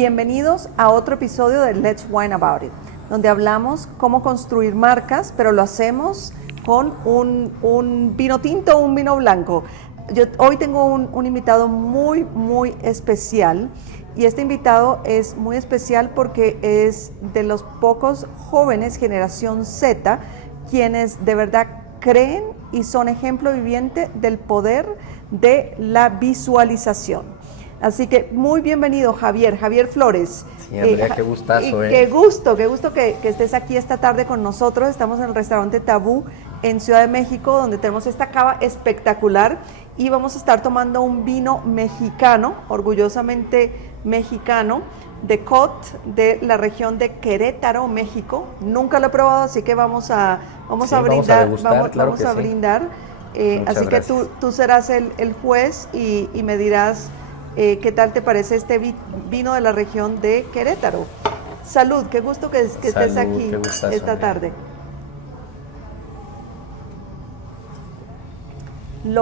Bienvenidos a otro episodio de Let's Wine About It, donde hablamos cómo construir marcas, pero lo hacemos con un vino tinto o un vino blanco. Hoy tengo un invitado muy especial, y este invitado es muy especial porque es de los pocos jóvenes generación Z quienes de verdad creen y son ejemplo viviente del poder de la visualización. Así que muy bienvenido, Javier Flores. Sí, Andrea, qué gustazo. Qué gusto que estés aquí esta tarde con nosotros. Estamos en el restaurante Tabú en Ciudad de México, donde tenemos esta cava espectacular y vamos a estar tomando un vino mexicano, orgullosamente mexicano, de Cot, de la región de Querétaro, México. Nunca lo he probado, así que vamos a brindar. Vamos a brindar. Así que tú serás el juez y me dirás qué tal te parece este vino de la región de Querétaro. Salud, qué gusto que estés aquí esta tarde.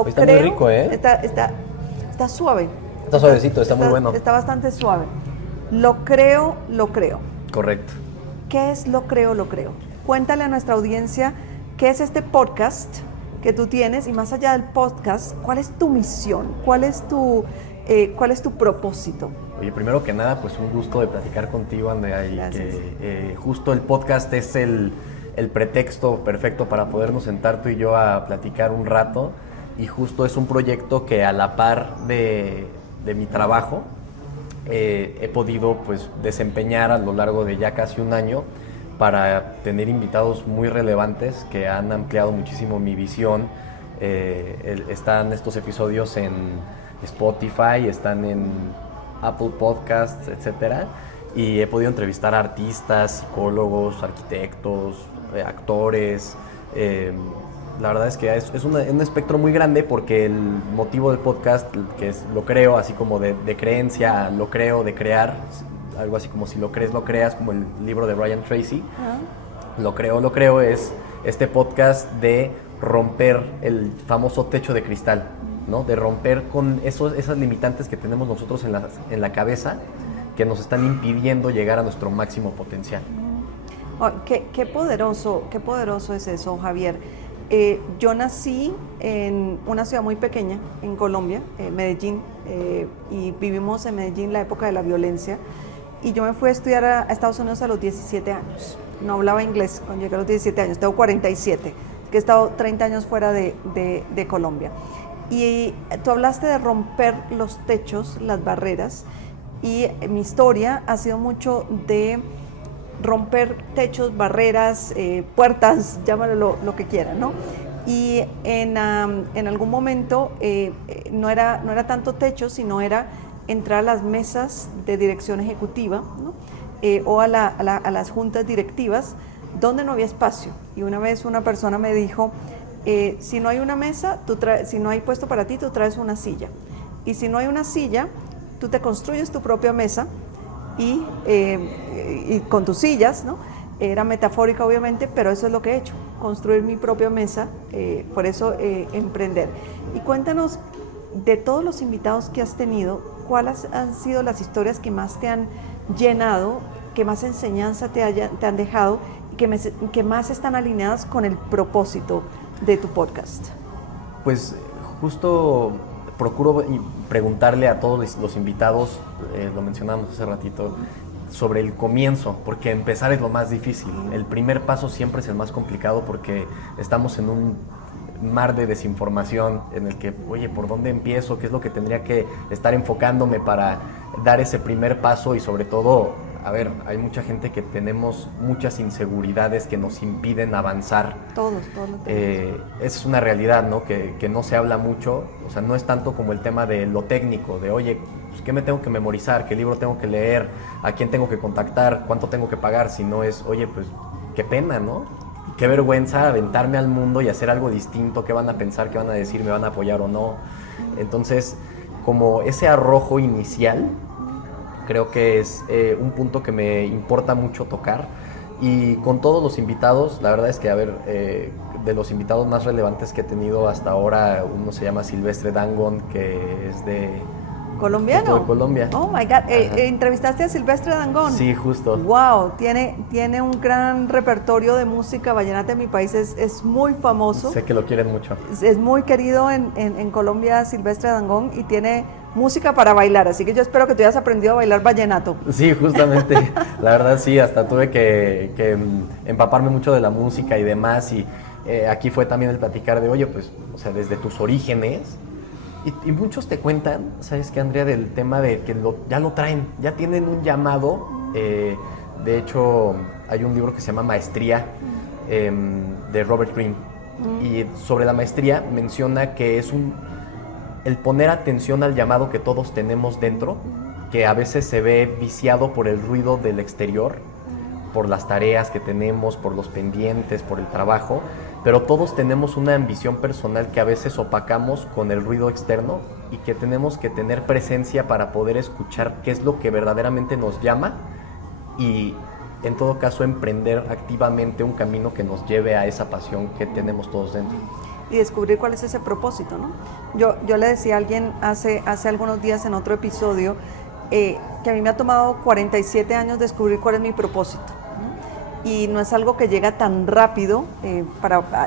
Está muy rico, ¿eh? Está suave. Está suavecito, está muy bueno. Está bastante suave. Lo creo. Correcto. ¿Qué es Lo creo? Cuéntale a nuestra audiencia qué es este podcast que tú tienes y más allá del podcast, ¿cuál es tu misión? ¿Cuál es tu propósito? Oye, primero que nada, pues un gusto de platicar contigo, Andrea, y gracias. que justo el podcast es el pretexto perfecto para podernos sentar tú y yo a platicar un rato, y justo es un proyecto que a la par de mi trabajo he podido pues desempeñar a lo largo de ya casi un año para tener invitados muy relevantes que han ampliado muchísimo mi visión. Están estos episodios en Spotify, están en Apple Podcasts, etcétera, y he podido entrevistar a artistas, psicólogos, arquitectos, actores. La verdad es que es un espectro muy grande, porque el motivo del podcast, que es Lo creo, así como de creencia, lo creo, de crear, algo así como si lo crees, lo creas, como el libro de Brian Tracy. Lo creo es este podcast de romper el famoso techo de cristal, ¿no? De romper con esas limitantes que tenemos nosotros en la cabeza, que nos están impidiendo llegar a nuestro máximo potencial. Oh, qué poderoso es eso, Javier. Yo nací en una ciudad muy pequeña, en Colombia, Medellín, y vivimos en Medellín la época de la violencia, y yo me fui a estudiar a Estados Unidos a los 17 años. No hablaba inglés cuando llegué a los 17 años, tengo 47, que he estado 30 años fuera de Colombia. Y tú hablaste de romper los techos, las barreras, y mi historia ha sido mucho de romper techos, barreras, puertas, llámalo lo que quieran, ¿no? Y en algún momento no era tanto techo, sino era entrar a las mesas de dirección ejecutiva, ¿no? O a las juntas directivas donde no había espacio. Y una vez una persona me dijo, si no hay una mesa, si no hay puesto para ti, tú traes una silla. Y si no hay una silla, tú te construyes tu propia mesa y con tus sillas, ¿no? Era metafórica obviamente, pero eso es lo que he hecho, construir mi propia mesa, por eso emprender. Y cuéntanos, de todos los invitados que has tenido, ¿cuáles han sido las historias que más te han llenado, que más enseñanza te han dejado y que más están alineadas con el propósito de tu podcast? Pues justo procuro preguntarle a todos los invitados, lo mencionamos hace ratito, sobre el comienzo, porque empezar es lo más difícil. El primer paso siempre es el más complicado, porque estamos en un mar de desinformación en el que, oye, ¿por dónde empiezo? ¿Qué es lo que tendría que estar enfocándome para dar ese primer paso? Y sobre todo, a ver, hay mucha gente que tenemos muchas inseguridades que nos impiden avanzar. Todos lo tenemos. Esa es una realidad, ¿no? Que no se habla mucho. O sea, no es tanto como el tema de lo técnico, de, oye, pues, ¿qué me tengo que memorizar? ¿Qué libro tengo que leer? ¿A quién tengo que contactar? ¿Cuánto tengo que pagar? Si no es, oye, pues, qué pena, ¿no? Qué vergüenza aventarme al mundo y hacer algo distinto. ¿Qué van a pensar? ¿Qué van a decir? ¿Me van a apoyar o no? Entonces, como ese arrojo inicial, creo que es un punto que me importa mucho tocar. Y con todos los invitados, la verdad es que, a ver, de los invitados más relevantes que he tenido hasta ahora, uno se llama Silvestre Dangond, que es de ¿Colombiano? Justo de Colombia. Oh my God. ¿Entrevistaste a Silvestre Dangond? Sí, justo. Wow, tiene un gran repertorio de música vallenata en mi país, es muy famoso. Sé que lo quieren mucho. Es muy querido en Colombia Silvestre Dangond y tiene música para bailar, así que yo espero que tú hayas aprendido a bailar vallenato. Sí, justamente. La verdad sí, hasta tuve que empaparme mucho de la música y demás. Y aquí fue también el platicar de, oye, pues, o sea, desde tus orígenes. Y muchos te cuentan, ¿sabes qué, Andrea? Del tema de que ya lo traen, ya tienen un llamado. De hecho, hay un libro que se llama Maestría, de Robert Greene. Y sobre la maestría menciona que es el poner atención al llamado que todos tenemos dentro, que a veces se ve viciado por el ruido del exterior, por las tareas que tenemos, por los pendientes, por el trabajo, pero todos tenemos una ambición personal que a veces opacamos con el ruido externo y que tenemos que tener presencia para poder escuchar qué es lo que verdaderamente nos llama y en todo caso emprender activamente un camino que nos lleve a esa pasión que tenemos todos dentro. Y descubrir cuál es ese propósito, ¿no? Yo le decía a alguien hace algunos días en otro episodio que a mí me ha tomado 47 años descubrir cuál es mi propósito, ¿no? Y no es algo que llega tan rápido,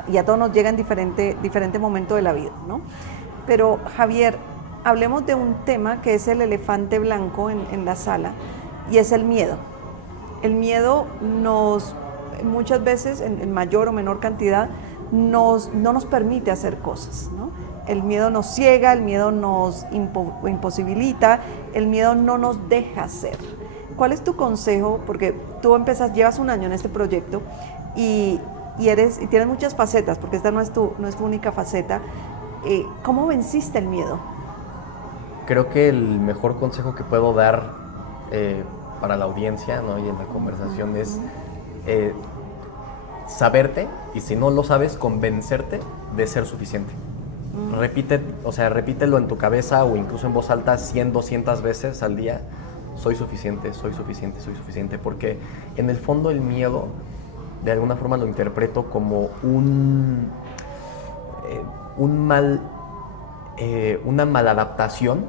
y a todos nos llega en diferente momento de la vida, ¿no? Pero Javier, hablemos de un tema que es el elefante blanco en la sala, y es el miedo. El miedo muchas veces, en mayor o menor cantidad, no nos permite hacer cosas, ¿no? El miedo nos ciega, el miedo nos imposibilita, el miedo no nos deja ser. ¿Cuál es tu consejo? Porque tú llevas un año en este proyecto y tienes muchas facetas, porque esta no es tu única faceta. ¿Cómo venciste el miedo? Creo que el mejor consejo que puedo dar para la audiencia, ¿no? Y en la conversación es saberte, y si no lo sabes, convencerte de ser suficiente. Repítelo en tu cabeza o incluso en voz alta 100, 200 veces al día. Soy suficiente, soy suficiente, soy suficiente. Porque en el fondo el miedo, de alguna forma lo interpreto como una maladaptación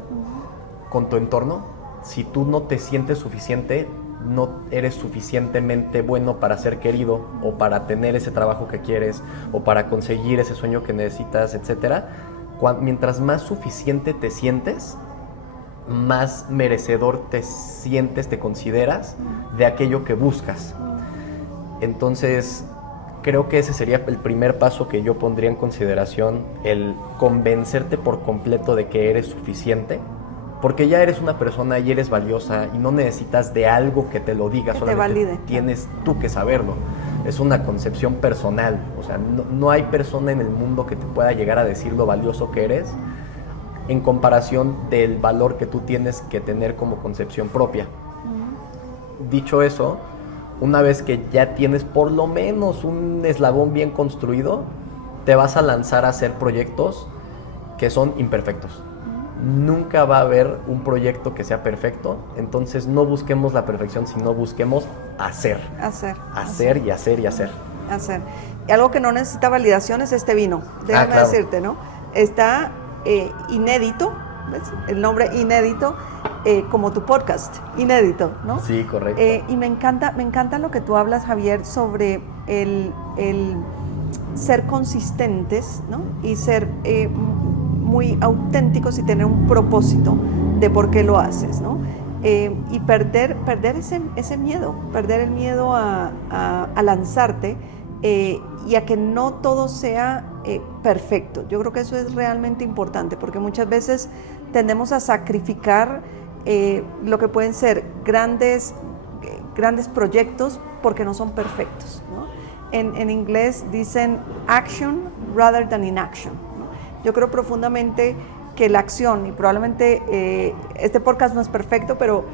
con tu entorno. Si tú no te sientes suficiente, no eres suficientemente bueno para ser querido o para tener ese trabajo que quieres o para conseguir ese sueño que necesitas, etc. Mientras más suficiente te sientes, más merecedor te sientes, te consideras de aquello que buscas. Entonces, creo que ese sería el primer paso que yo pondría en consideración, el convencerte por completo de que eres suficiente. Porque ya eres una persona y eres valiosa y no necesitas de algo que te lo diga, solamente tienes tú que saberlo. Es una concepción personal, o sea, no hay persona en el mundo que te pueda llegar a decir lo valioso que eres en comparación del valor que tú tienes que tener como concepción propia. Dicho eso, una vez que ya tienes por lo menos un eslabón bien construido, te vas a lanzar a hacer proyectos que son imperfectos. Nunca va a haber un proyecto que sea perfecto, entonces no busquemos la perfección, sino busquemos hacer. Hacer. Y algo que no necesita validación es este vino, déjame decirte, ¿no? Está inédito, ¿ves? El nombre inédito, como tu podcast, inédito, ¿no? Sí, correcto. Y me encanta lo que tú hablas, Javier, sobre el ser consistentes, ¿no? Y ser muy auténticos y tener un propósito de por qué lo haces, ¿no? Y perder ese miedo, perder el miedo a lanzarte y a que no todo sea perfecto. Yo creo que eso es realmente importante, porque muchas veces tendemos a sacrificar lo que pueden ser grandes proyectos porque no son perfectos, ¿no? En inglés dicen action rather than inaction, ¿no? Yo creo profundamente que la acción, y probablemente este podcast no es perfecto, pero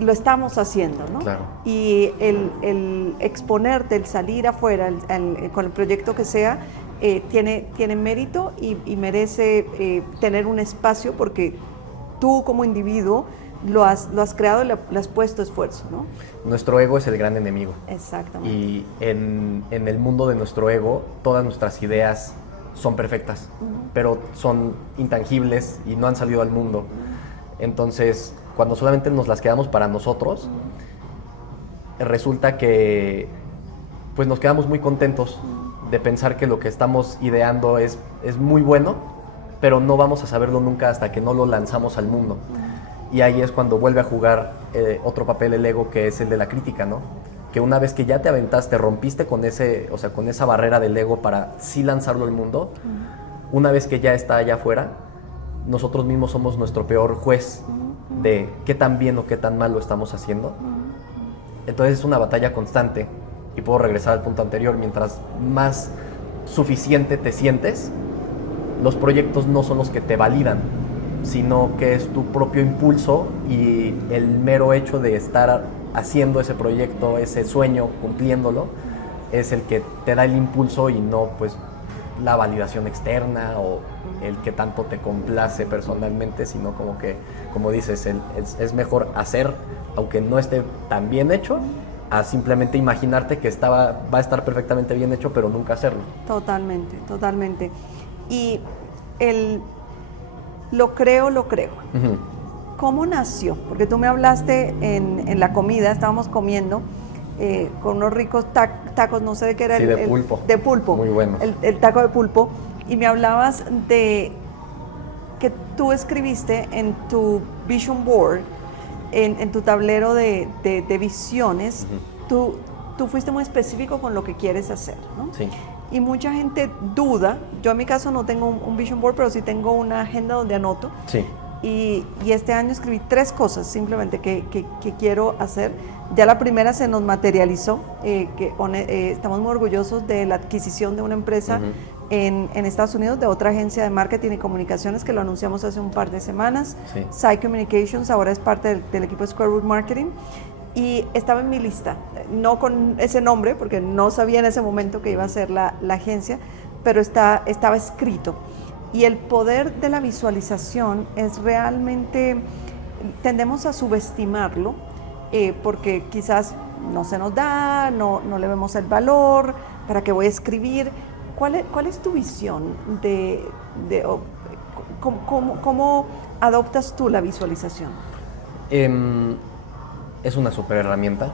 lo estamos haciendo, ¿no? Claro. Y el exponerte, el salir afuera con el proyecto que sea, tiene mérito y merece tener un espacio, porque tú como individuo lo has creado y le has puesto esfuerzo, ¿no? Nuestro ego es el gran enemigo. Exactamente. Y en el mundo de nuestro ego, todas nuestras ideas son perfectas, pero son intangibles y no han salido al mundo. Entonces, cuando solamente nos las quedamos para nosotros, resulta que pues nos quedamos muy contentos de pensar que lo que estamos ideando es muy bueno, pero no vamos a saberlo nunca hasta que no lo lanzamos al mundo. Y ahí es cuando vuelve a jugar otro papel el ego, que es el de la crítica, ¿no? Que una vez que ya te aventaste, rompiste con con esa barrera del ego para sí lanzarlo al mundo, una vez que ya está allá afuera, nosotros mismos somos nuestro peor juez de qué tan bien o qué tan mal lo estamos haciendo. Entonces es una batalla constante, y puedo regresar al punto anterior: mientras más suficiente te sientes, los proyectos no son los que te validan, sino que es tu propio impulso y el mero hecho de estar haciendo ese proyecto, ese sueño, cumpliéndolo, es el que te da el impulso, y no pues la validación externa o el que tanto te complace personalmente, sino como que, como dices, es mejor hacer, aunque no esté tan bien hecho, a simplemente imaginarte que va a estar perfectamente bien hecho, pero nunca hacerlo. Totalmente, totalmente. Y lo creo. Uh-huh. ¿Cómo nació? Porque tú me hablaste en la comida, estábamos comiendo con unos ricos tacos, no sé de qué era. Sí, de pulpo. De pulpo. Muy bueno. El taco de pulpo. Y me hablabas de que tú escribiste en tu vision board, en tu tablero de visiones, uh-huh. Tú fuiste muy específico con lo que quieres hacer, ¿no? Sí. Y mucha gente duda. Yo en mi caso no tengo un vision board, pero sí tengo una agenda donde anoto. Sí. Y este año escribí 3 cosas simplemente que quiero hacer. Ya la primera se nos materializó, estamos muy orgullosos de la adquisición de una empresa uh-huh. en Estados Unidos, de otra agencia de marketing y comunicaciones, que lo anunciamos hace un par de semanas. Sí. Sai Communications ahora es parte del equipo de Square Root Marketing, y estaba en mi lista, no con ese nombre, porque no sabía en ese momento que iba a ser la agencia, pero estaba escrito. Y el poder de la visualización es realmente, tendemos a subestimarlo, porque quizás no se nos da, no le vemos el valor. ¿Para qué voy a escribir? ¿Cuál es tu visión cómo adoptas tú la visualización? Es una súper herramienta.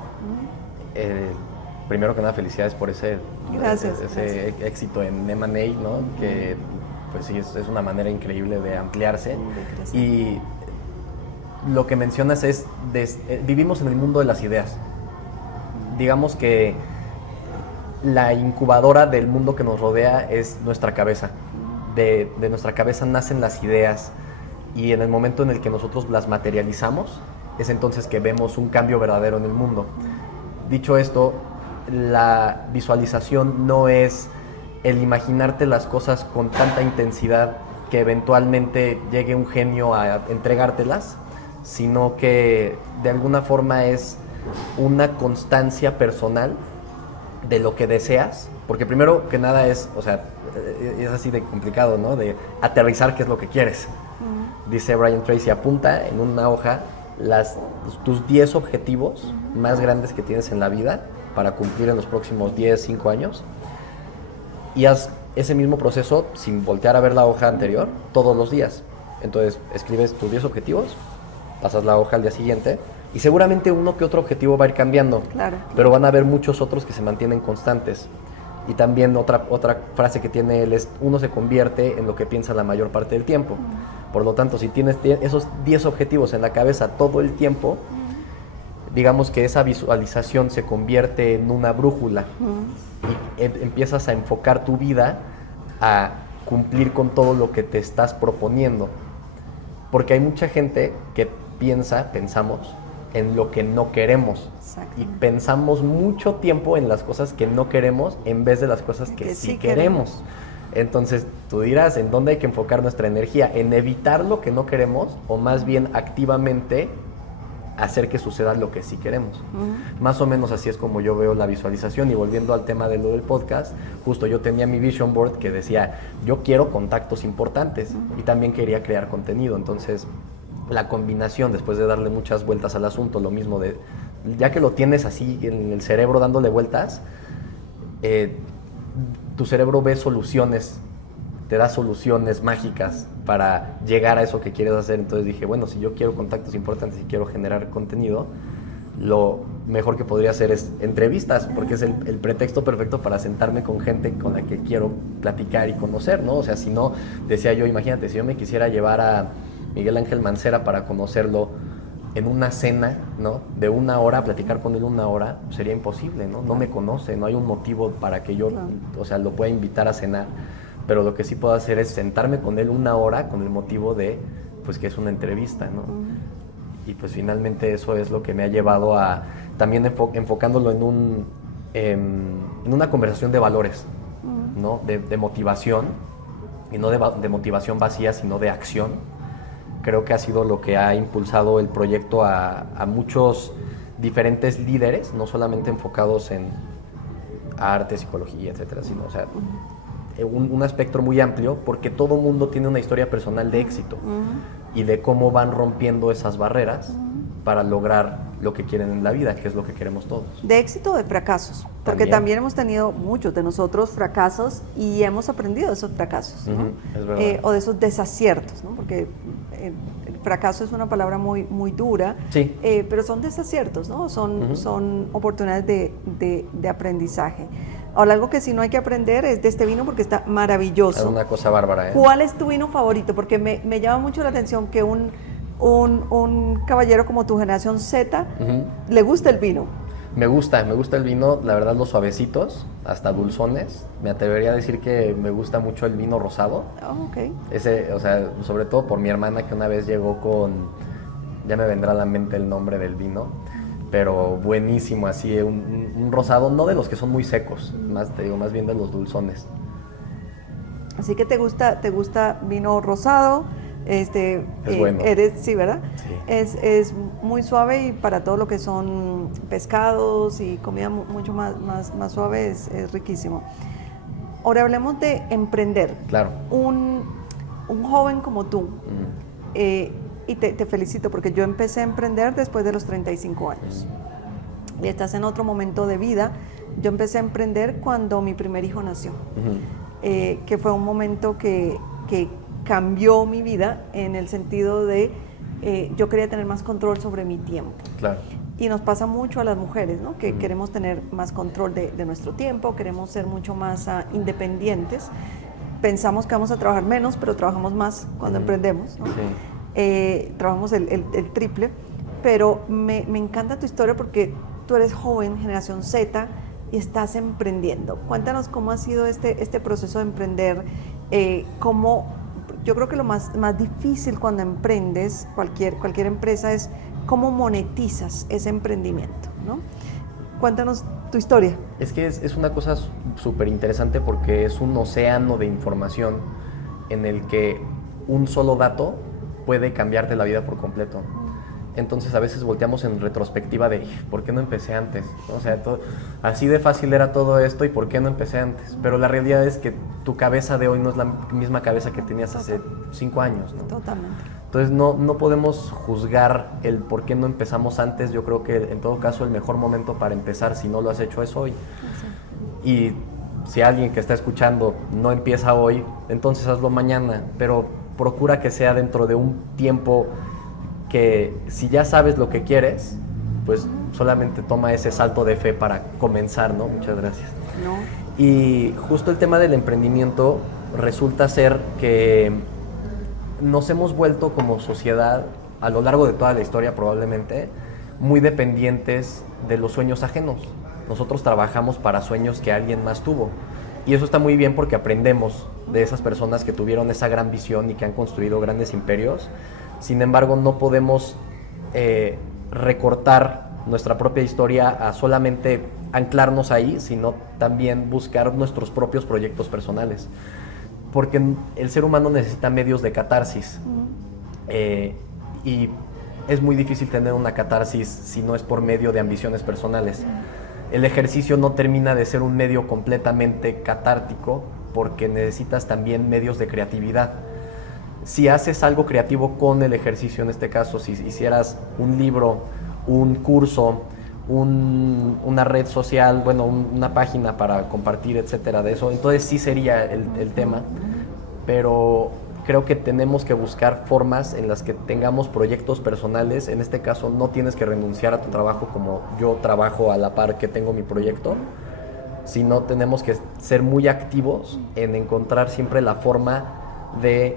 Primero que nada, felicidades por ese gracias. éxito en M&A, ¿no? Que pues sí, es una manera increíble de ampliarse. Y lo que mencionas es, vivimos en el mundo de las ideas. Digamos que la incubadora del mundo que nos rodea es nuestra cabeza. De nuestra cabeza nacen las ideas, y en el momento en el que nosotros las materializamos, es entonces que vemos un cambio verdadero en el mundo. Dicho esto, la visualización no es el imaginarte las cosas con tanta intensidad que eventualmente llegue un genio a entregártelas, sino que de alguna forma es una constancia personal de lo que deseas, porque primero que nada es así de complicado, ¿no? De aterrizar qué es lo que quieres. Dice Brian Tracy: apunta en una hoja tus 10 objetivos más grandes que tienes en la vida para cumplir en los próximos 10, 5 años, y haz ese mismo proceso sin voltear a ver la hoja anterior todos los días. Entonces escribes tus 10 objetivos, pasas la hoja al día siguiente, y seguramente uno que otro objetivo va a ir cambiando, claro. Pero van a haber muchos otros que se mantienen constantes. Y también otra frase que tiene él es: uno se convierte en lo que piensa la mayor parte del tiempo. Por lo tanto, si tienes esos 10 objetivos en la cabeza todo el tiempo, digamos que esa visualización se convierte en una brújula, y empiezas a enfocar tu vida a cumplir con todo lo que te estás proponiendo. Porque hay mucha gente que pensamos en lo que no queremos. Exacto. Y pensamos mucho tiempo en las cosas que no queremos en vez de las cosas que sí queremos. Entonces tú dirás, ¿en dónde hay que enfocar nuestra energía? ¿En evitar lo que no queremos, o más bien activamente hacer que suceda lo que sí queremos? Más o menos así es como yo veo la visualización. Y volviendo al tema de lo del podcast, justo yo tenía mi vision board que decía: yo quiero contactos importantes, y también quería crear contenido. Entonces la combinación, después de darle muchas vueltas al asunto, lo mismo de, ya que lo tienes así en el cerebro dándole vueltas, tu cerebro ve soluciones te da soluciones mágicas para llegar a eso que quieres hacer. Entonces dije, bueno, si yo quiero contactos importantes y quiero generar contenido, lo mejor que podría hacer es entrevistas, porque es el pretexto perfecto para sentarme con gente con la que quiero platicar y conocer, ¿no? O sea, si no, decía yo, imagínate, si yo me quisiera llevar a Miguel Ángel Mancera para conocerlo en una cena, ¿no? De 1 hora, platicar con él 1 hora, sería imposible, ¿no? No me conoce, no hay un motivo para que yo, o sea, lo pueda invitar a cenar, pero lo que sí puedo hacer es sentarme con él 1 hora con el motivo de, pues, que es una entrevista, ¿no? Y pues finalmente eso es lo que me ha llevado a también enfocándolo en una conversación de valores, ¿no? De motivación, y no de motivación vacía, sino de acción. Creo que ha sido lo que ha impulsado el proyecto a muchos diferentes líderes, no solamente enfocados en arte, psicología, etcétera, sino, o sea, un espectro muy amplio, porque todo mundo tiene una historia personal de éxito y de cómo van rompiendo esas barreras para lograr lo que quieren en la vida, que es lo que queremos todos. De éxito o de fracasos, porque también hemos tenido muchos de nosotros fracasos y hemos aprendido de esos fracasos, ¿no? Es verdad. O de esos desaciertos, ¿no? Porque el fracaso es una palabra muy, muy dura, sí. Pero son desaciertos, ¿no? Son oportunidades de aprendizaje. Ahora, algo que sí no hay que aprender es de este vino porque está maravilloso. Es una cosa bárbara, ¿eh? ¿Cuál es tu vino favorito? Porque me llama mucho la atención que un caballero como tu generación Z le gusta el vino. Me gusta el vino, la verdad, los suavecitos, hasta dulzones. Me atrevería a decir que me gusta mucho el vino rosado. Oh, okay. Ese, o sea, sobre todo por mi hermana que una vez llegó con, ya me vendrá a la mente el nombre del vino, pero buenísimo, así, un rosado, no de los que son muy secos, te digo, más bien de los dulzones. Así que te gusta vino rosado, es bueno. Sí, ¿verdad? Sí. Es muy suave y para todo lo que son pescados y comida mucho más suave es riquísimo. Ahora hablemos de emprender. Claro. Un joven como tú, y te felicito porque yo empecé a emprender después de los 35 años. Y estás en otro momento de vida. Yo empecé a emprender cuando mi primer hijo nació, que fue un momento que cambió mi vida en el sentido de yo quería tener más control sobre mi tiempo. Claro. Y nos pasa mucho a las mujeres, ¿no? Que queremos tener más control de nuestro tiempo, queremos ser mucho más independientes. Pensamos que vamos a trabajar menos, pero trabajamos más cuando emprendemos, ¿no? Sí. Trabajamos el triple, pero me encanta tu historia porque tú eres joven, generación Z, y estás emprendiendo. Cuéntanos cómo ha sido este proceso de emprender, yo creo que lo más difícil cuando emprendes cualquier empresa es cómo monetizas ese emprendimiento, ¿no? Cuéntanos tu historia. Es que es una cosa súper interesante porque es un océano de información en el que un solo dato puede cambiarte la vida por completo. Entonces a veces volteamos en retrospectiva de ¿por qué no empecé antes? O sea, así de fácil era todo esto y ¿por qué no empecé antes? Pero la realidad es que tu cabeza de hoy no es la misma cabeza que tenías hace 5 años, ¿no? Totalmente. Entonces no podemos juzgar el por qué no empezamos antes. Yo creo que en todo caso el mejor momento para empezar, si no lo has hecho, es hoy. Sí. Y si alguien que está escuchando no empieza hoy, entonces hazlo mañana, pero procura que sea dentro de un tiempo que si ya sabes lo que quieres, pues solamente toma ese salto de fe para comenzar, ¿no? Muchas gracias. No. Y justo el tema del emprendimiento resulta ser que nos hemos vuelto como sociedad, a lo largo de toda la historia probablemente, muy dependientes de los sueños ajenos. Nosotros trabajamos para sueños que alguien más tuvo. Y eso está muy bien porque aprendemos de esas personas que tuvieron esa gran visión y que han construido grandes imperios. Sin embargo, no podemos recortar nuestra propia historia a solamente anclarnos ahí, sino también buscar nuestros propios proyectos personales. Porque el ser humano necesita medios de catarsis. Y es muy difícil tener una catarsis si no es por medio de ambiciones personales. El ejercicio no termina de ser un medio completamente catártico porque necesitas también medios de creatividad. Si haces algo creativo con el ejercicio, en este caso, si hicieras un libro, un curso, una red social, bueno, una página para compartir, etcétera, de eso, entonces sí sería el tema. pero creo que tenemos que buscar formas en las que tengamos proyectos personales. En este caso, no tienes que renunciar a tu trabajo como yo trabajo a la par que tengo mi proyecto, sino tenemos que ser muy activos en encontrar siempre la forma de,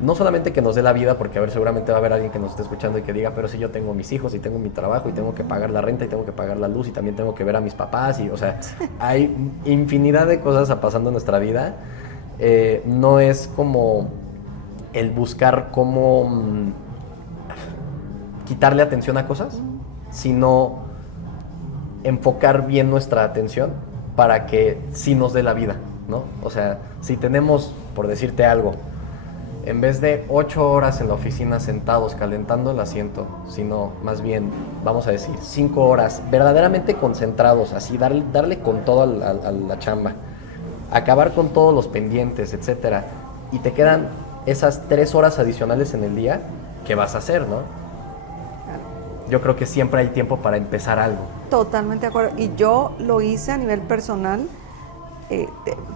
no solamente que nos dé la vida, porque a ver, seguramente va a haber alguien que nos esté escuchando y que diga, pero si yo tengo mis hijos y tengo mi trabajo y tengo que pagar la renta y tengo que pagar la luz y también tengo que ver a mis papás y, o sea, hay infinidad de cosas pasando en nuestra vida. No es como el buscar cómo quitarle atención a cosas, sino enfocar bien nuestra atención para que sí nos dé la vida, ¿no? O sea, si tenemos, por decirte algo, en vez de 8 horas en la oficina sentados calentando el asiento, sino más bien, vamos a decir, 5 horas verdaderamente concentrados, así darle con todo a la chamba, acabar con todos los pendientes, etcétera, y te quedan esas 3 horas adicionales en el día, ¿qué vas a hacer, no? Yo creo que siempre hay tiempo para empezar algo. Totalmente de acuerdo. Y yo lo hice a nivel personal.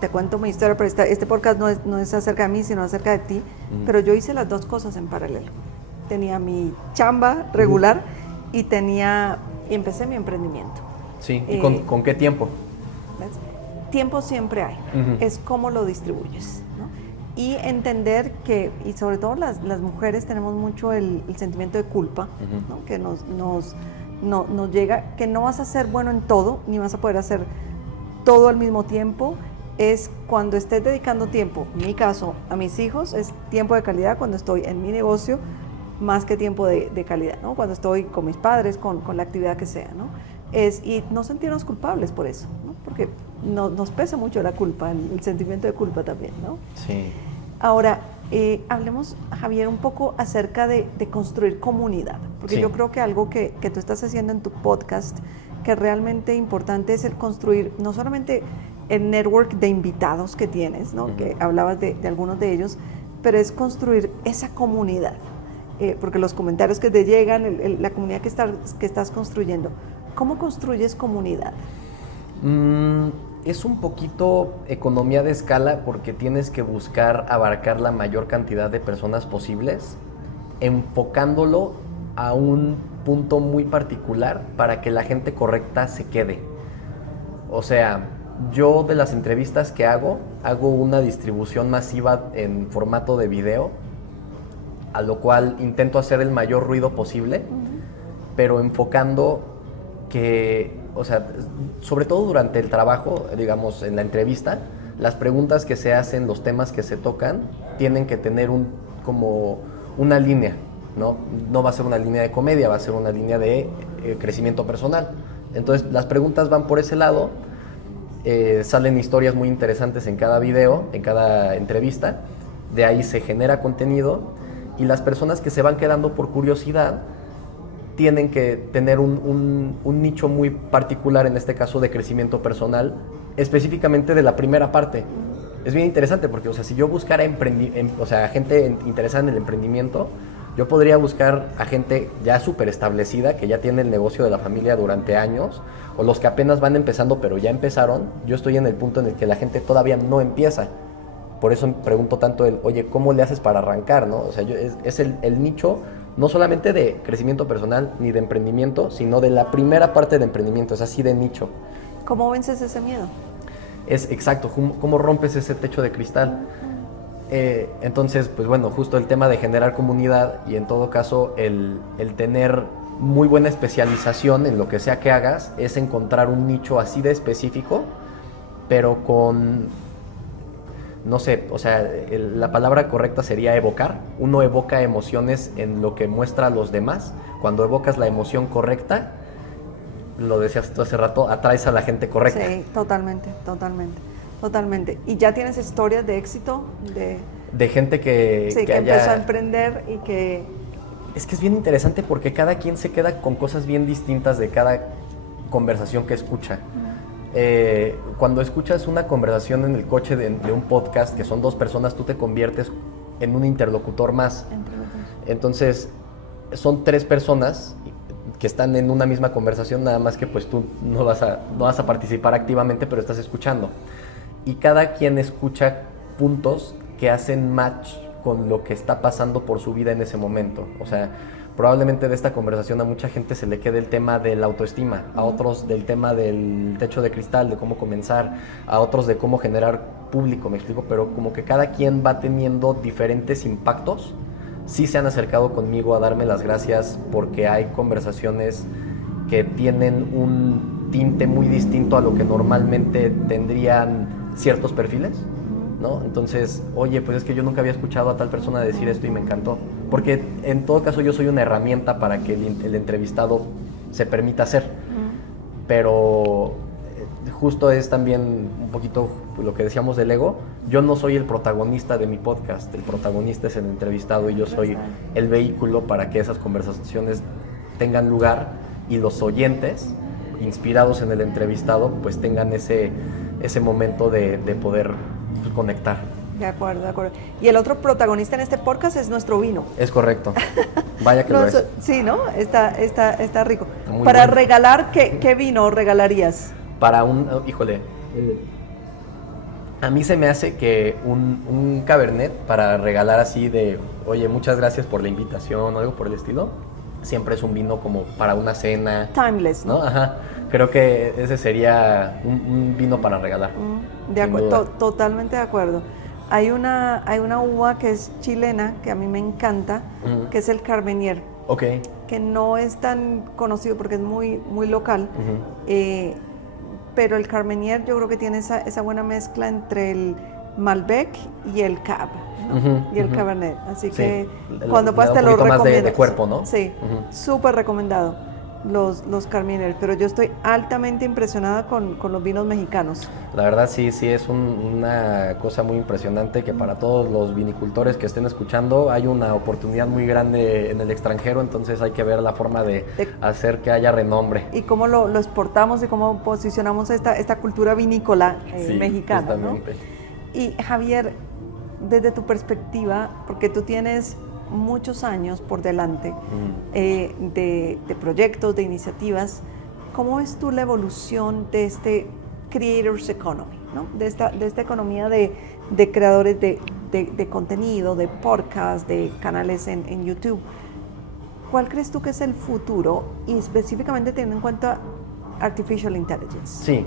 Te cuento mi historia, pero este podcast no es acerca de mí, sino acerca de ti. Pero yo hice las dos cosas en paralelo. Tenía mi chamba regular y empecé mi emprendimiento. Sí, ¿y con qué tiempo? ¿Ves? Tiempo siempre hay. Es cómo lo distribuyes, ¿no? Y entender que, y sobre todo las mujeres tenemos mucho el sentimiento de culpa, ¿no? Que nos llega, que no vas a ser bueno en todo, ni vas a poder hacer todo al mismo tiempo. Es cuando estés dedicando tiempo, en mi caso, a mis hijos, es tiempo de calidad cuando estoy en mi negocio, más que tiempo de calidad, ¿no? Cuando estoy con mis padres, con la actividad que sea, ¿no? Y no sentirnos culpables por eso, ¿no? Porque nos pesa mucho la culpa, el sentimiento de culpa también, ¿no? Sí. Ahora, hablemos, Javier, un poco acerca de construir comunidad, porque sí. Yo creo que algo que tú estás haciendo en tu podcast, que realmente importante es el construir, no solamente el network de invitados que tienes, ¿no? Que hablabas de algunos de ellos, pero es construir esa comunidad, porque los comentarios que te llegan, la comunidad que estás construyendo, ¿cómo construyes comunidad? Es un poquito economía de escala porque tienes que buscar abarcar la mayor cantidad de personas posibles, enfocándolo a un punto muy particular para que la gente correcta se quede. O sea, yo de las entrevistas que hago una distribución masiva en formato de video, a lo cual intento hacer el mayor ruido posible, pero enfocando que, o sea, sobre todo durante el trabajo, digamos, en la entrevista, las preguntas que se hacen, los temas que se tocan, tienen que tener como una línea, ¿no? No va a ser una línea de comedia, va a ser una línea de crecimiento personal. Entonces, las preguntas van por ese lado, salen historias muy interesantes en cada video, en cada entrevista, de ahí se genera contenido, y las personas que se van quedando por curiosidad tienen que tener un nicho muy particular, en este caso de crecimiento personal, específicamente de la primera parte. Es bien interesante porque, o sea, si yo buscara a gente interesada en el emprendimiento, yo podría buscar a gente ya súper establecida, que ya tiene el negocio de la familia durante años, o los que apenas van empezando pero ya empezaron. Yo estoy en el punto en el que la gente todavía no empieza. Por eso pregunto tanto oye, ¿cómo le haces para arrancar, no? O sea, es el nicho no solamente de crecimiento personal ni de emprendimiento, sino de la primera parte de emprendimiento, es así de nicho. ¿Cómo vences ese miedo? Es exacto, ¿cómo rompes ese techo de cristal? Entonces, pues bueno, justo el tema de generar comunidad y en todo caso el tener muy buena especialización en lo que sea que hagas, es encontrar un nicho así de específico, pero con, no sé, o sea, la palabra correcta sería evocar. Uno evoca emociones en lo que muestra a los demás. Cuando evocas la emoción correcta, lo decías tú hace rato, atraes a la gente correcta. Sí, totalmente. ¿Y ya tienes historias de éxito? De gente que empezó a emprender y que... Es que es bien interesante porque cada quien se queda con cosas bien distintas de cada conversación que escucha. Cuando escuchas una conversación en el coche de un podcast, que son 2 personas, tú te conviertes en un interlocutor más. Entonces, son 3 personas que están en una misma conversación, nada más que pues tú no vas a participar activamente, pero estás escuchando. Y cada quien escucha puntos que hacen match con lo que está pasando por su vida en ese momento. O sea, probablemente de esta conversación a mucha gente se le quede el tema de la autoestima, a otros del tema del techo de cristal, de cómo comenzar, a otros de cómo generar público, me explico, pero como que cada quien va teniendo diferentes impactos. Sí se han acercado conmigo a darme las gracias porque hay conversaciones que tienen un tinte muy distinto a lo que normalmente tendrían ciertos perfiles, ¿no? Entonces, oye, pues es que yo nunca había escuchado a tal persona decir esto y me encantó. Porque en todo caso yo soy una herramienta para que el entrevistado se permita hacer. Pero justo es también un poquito lo que decíamos del ego. Yo no soy el protagonista de mi podcast, el protagonista es el entrevistado y yo soy el vehículo para que esas conversaciones tengan lugar y los oyentes, inspirados en el entrevistado, pues tengan ese momento de poder conectar. De acuerdo, de acuerdo. Y el otro protagonista en este podcast es nuestro vino. Es correcto. Vaya que lo es. Sí, ¿no? Está rico. Muy Para bueno. regalar, ¿qué vino regalarías? Para híjole, a mí se me hace que un Cabernet para regalar así de, oye, muchas gracias por la invitación o algo por el estilo, siempre es un vino como para una cena. Timeless, ¿no? Ajá. Creo que ese sería un vino para regalar. De acuerdo, totalmente de acuerdo. Hay una uva que es chilena, que a mí me encanta, que es el Carmenier. Ok. Que no es tan conocido porque es muy, muy local. Pero el Carmenier yo creo que tiene esa buena mezcla entre el Malbec y el Cab, ¿no? Y el Cabernet. Así que cuando puedas te lo recomiendo. Más de cuerpo, ¿no? Sí, súper recomendado los Carmenier. Pero yo estoy altamente impresionada con los vinos mexicanos. La verdad sí es una cosa muy impresionante que para todos los vinicultores que estén escuchando hay una oportunidad muy grande en el extranjero, entonces hay que ver la forma de hacer que haya renombre. Y cómo lo exportamos y cómo posicionamos esta cultura vinícola mexicana, justamente, ¿no? Y Javier, desde tu perspectiva, porque tú tienes muchos años por delante de proyectos, de iniciativas, ¿cómo ves tú la evolución de este Creators Economy, ¿no? de esta economía de creadores de contenido, de podcast, de canales en YouTube? ¿Cuál crees tú que es el futuro y específicamente teniendo en cuenta Artificial Intelligence? Sí,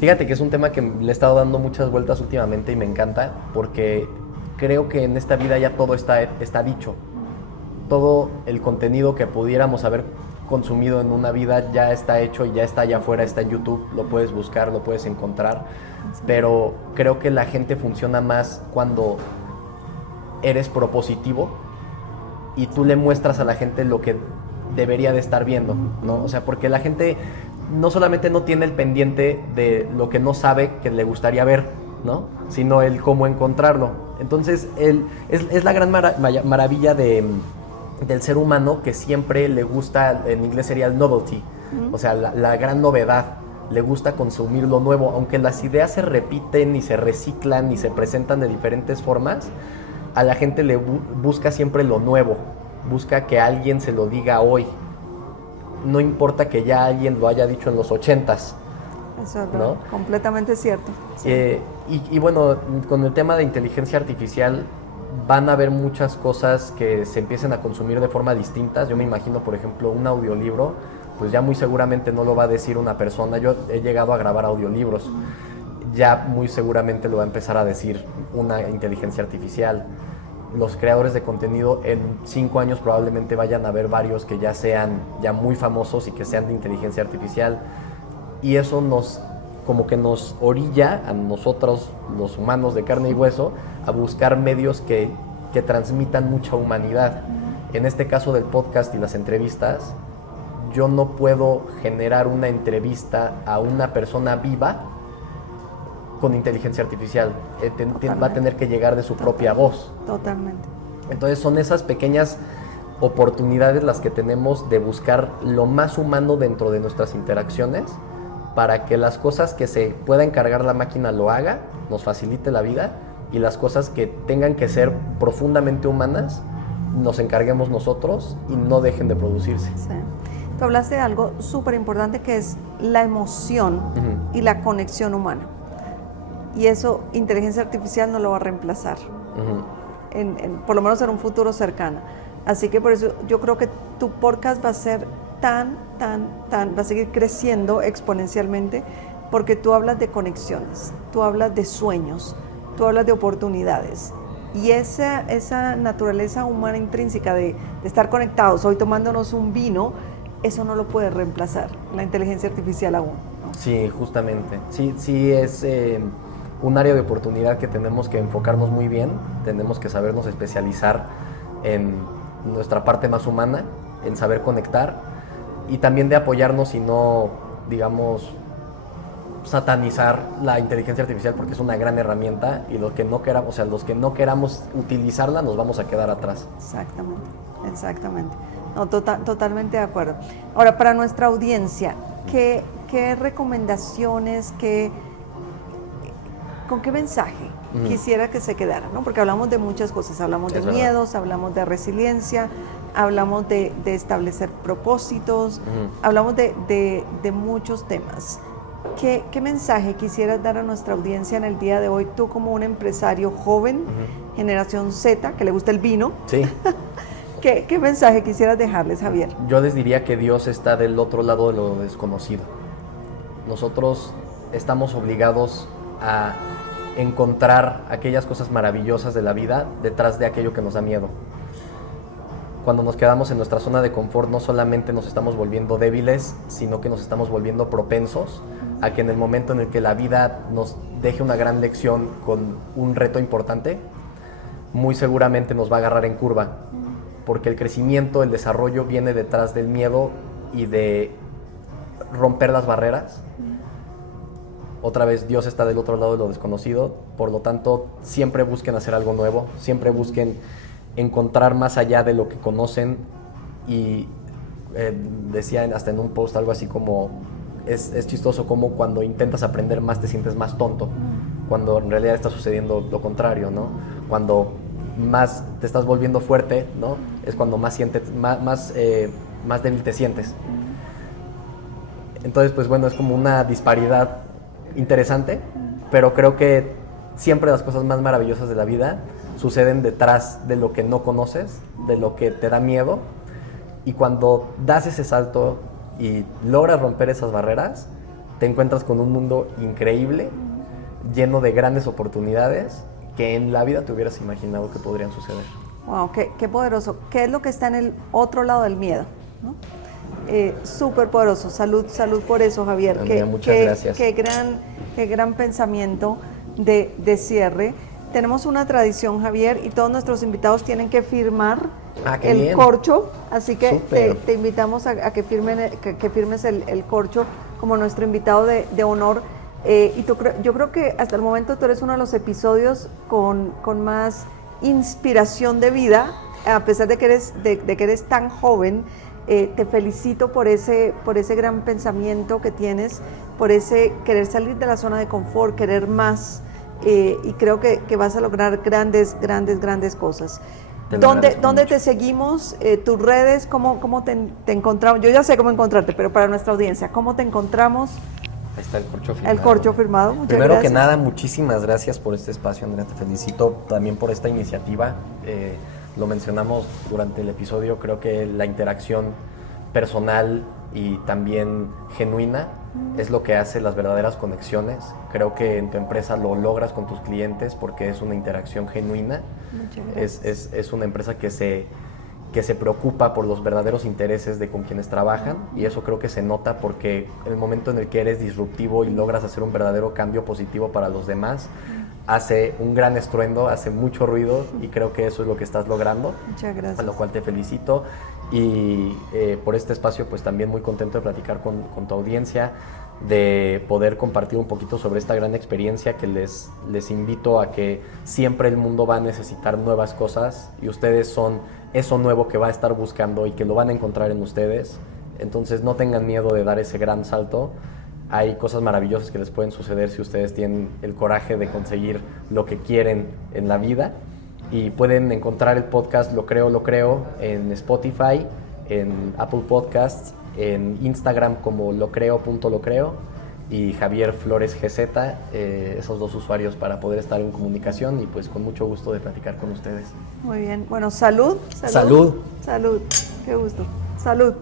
fíjate que es un tema que le he estado dando muchas vueltas últimamente y me encanta porque creo que en esta vida ya todo está dicho. Todo el contenido que pudiéramos haber consumido en una vida ya está hecho y ya está allá afuera, está en YouTube, lo puedes buscar, lo puedes encontrar, pero creo que la gente funciona más cuando eres propositivo y tú le muestras a la gente lo que debería de estar viendo, ¿no? O sea, porque la gente no solamente no tiene el pendiente de lo que no sabe que le gustaría ver, ¿no? Sino el cómo encontrarlo. Entonces, es la gran maravilla del ser humano que siempre le gusta, en inglés sería el novelty, o sea, la gran novedad. Le gusta consumir lo nuevo, aunque las ideas se repiten y se reciclan y se presentan de diferentes formas, a la gente le busca siempre lo nuevo, busca que alguien se lo diga hoy. No importa que ya alguien lo haya dicho en los 80s. Eso es ¿no? Completamente cierto. Sí. Y bueno, con el tema de inteligencia artificial van a haber muchas cosas que se empiecen a consumir de forma distinta. Yo me imagino, por ejemplo, un audiolibro, pues ya muy seguramente no lo va a decir una persona. Yo he llegado a grabar audiolibros. Ya muy seguramente lo va a empezar a decir una inteligencia artificial. Los creadores de contenido en 5 años probablemente vayan a ver varios que ya sean ya muy famosos y que sean de inteligencia artificial. Y eso como que nos orilla a nosotros, los humanos de carne y hueso, a buscar medios que transmitan mucha humanidad. En este caso del podcast y las entrevistas, yo no puedo generar una entrevista a una persona viva con inteligencia artificial. Va a tener que llegar de su propia voz. Totalmente. Entonces son esas pequeñas oportunidades las que tenemos de buscar lo más humano dentro de nuestras interacciones para que las cosas que se pueda encargar la máquina lo haga, nos facilite la vida, y las cosas que tengan que ser profundamente humanas nos encarguemos nosotros y no dejen de producirse. Sí. Tú hablaste de algo súper importante que es la emoción y la conexión humana. y eso inteligencia artificial no lo va a reemplazar, por lo menos en un futuro cercano. Así que por eso yo creo que tu podcast va a ser va a seguir creciendo exponencialmente, porque tú hablas de conexiones, tú hablas de sueños, tú hablas de oportunidades. Y esa naturaleza humana intrínseca de estar conectados, hoy tomándonos un vino, eso no lo puede reemplazar la inteligencia artificial aún, ¿no? Sí, justamente. Sí es un área de oportunidad que tenemos que enfocarnos muy bien, tenemos que sabernos especializar en nuestra parte más humana, en saber conectar y también de apoyarnos y no, digamos, satanizar la inteligencia artificial, porque es una gran herramienta y los que no queramos utilizarla nos vamos a quedar atrás. Exactamente. No, totalmente de acuerdo. Ahora, para nuestra audiencia, ¿qué recomendaciones, con qué mensaje quisiera que se quedara, ¿no? Porque hablamos de muchas cosas, hablamos de miedos, hablamos de resiliencia, hablamos de establecer propósitos, hablamos de muchos temas. ¿Qué mensaje quisieras dar a nuestra audiencia en el día de hoy, tú como un empresario joven, generación Z, que le gusta el vino? Sí. ¿Qué mensaje quisieras dejarles, Javier? Yo les diría que Dios está del otro lado de lo desconocido. Nosotros estamos obligados a encontrar aquellas cosas maravillosas de la vida detrás de aquello que nos da miedo. Cuando nos quedamos en nuestra zona de confort, no solamente nos estamos volviendo débiles, sino que nos estamos volviendo propensos a que en el momento en el que la vida nos deje una gran lección con un reto importante, muy seguramente nos va a agarrar en curva, porque el crecimiento, el desarrollo viene detrás del miedo y de romper las barreras. Otra vez, Dios está del otro lado de lo desconocido, por lo tanto, siempre busquen hacer algo nuevo, siempre busquen encontrar más allá de lo que conocen y decía hasta en un post algo así como, es chistoso como cuando intentas aprender más te sientes más tonto, cuando en realidad está sucediendo lo contrario, ¿no? Cuando más te estás volviendo fuerte, ¿no? Es cuando más débil te sientes. Entonces, pues bueno, es como una disparidad interesante, pero creo que siempre las cosas más maravillosas de la vida suceden detrás de lo que no conoces, de lo que te da miedo, y cuando das ese salto y logras romper esas barreras, te encuentras con un mundo increíble, lleno de grandes oportunidades que en la vida te hubieras imaginado que podrían suceder. Wow, qué poderoso. ¿Qué es lo que está en el otro lado del miedo, ¿no? Súper poderoso. Salud por eso, Javier. Andrea, muchas gracias. Qué gran pensamiento de cierre. Tenemos una tradición, Javier, y todos nuestros invitados tienen que firmar el corcho, así que te invitamos a que firmes el corcho como nuestro invitado de honor. Yo creo que hasta el momento tú eres uno de los episodios con más inspiración de vida, a pesar de que eres tan joven. Te felicito por ese gran pensamiento que tienes, por ese querer salir de la zona de confort, querer más, y creo que vas a lograr grandes cosas. ¿Dónde te seguimos? ¿Tus redes? ¿Cómo te encontramos? Yo ya sé cómo encontrarte, pero para nuestra audiencia, ¿cómo te encontramos? Ahí está el corcho firmado. El corcho firmado, muchas Primero gracias. que nada, muchísimas gracias por este espacio, Andrea. Te felicito también por esta iniciativa. Lo mencionamos durante el episodio, creo que la interacción personal y también genuina es lo que hace las verdaderas conexiones. Creo que en tu empresa lo logras con tus clientes porque es una interacción genuina. Es una empresa que se preocupa por los verdaderos intereses de con quienes trabajan, y eso creo que se nota porque el momento en el que eres disruptivo y logras hacer un verdadero cambio positivo para los demás, hace un gran estruendo, hace mucho ruido, y creo que eso es lo que estás logrando. Muchas gracias. A lo cual te felicito, y por este espacio pues también muy contento de platicar con tu audiencia, de poder compartir un poquito sobre esta gran experiencia que les invito a que siempre el mundo va a necesitar nuevas cosas y ustedes son eso nuevo que va a estar buscando y que lo van a encontrar en ustedes. Entonces no tengan miedo de dar ese gran salto. Hay cosas maravillosas que les pueden suceder si ustedes tienen el coraje de conseguir lo que quieren en la vida, y pueden encontrar el podcast Lo Creo en Spotify, en Apple Podcasts, en Instagram como locreo.locreo, y Javier Flores GZ, esos 2 usuarios para poder estar en comunicación y pues con mucho gusto de platicar con ustedes. Muy bien. Bueno, salud. Salud. Salud. Qué gusto. Salud.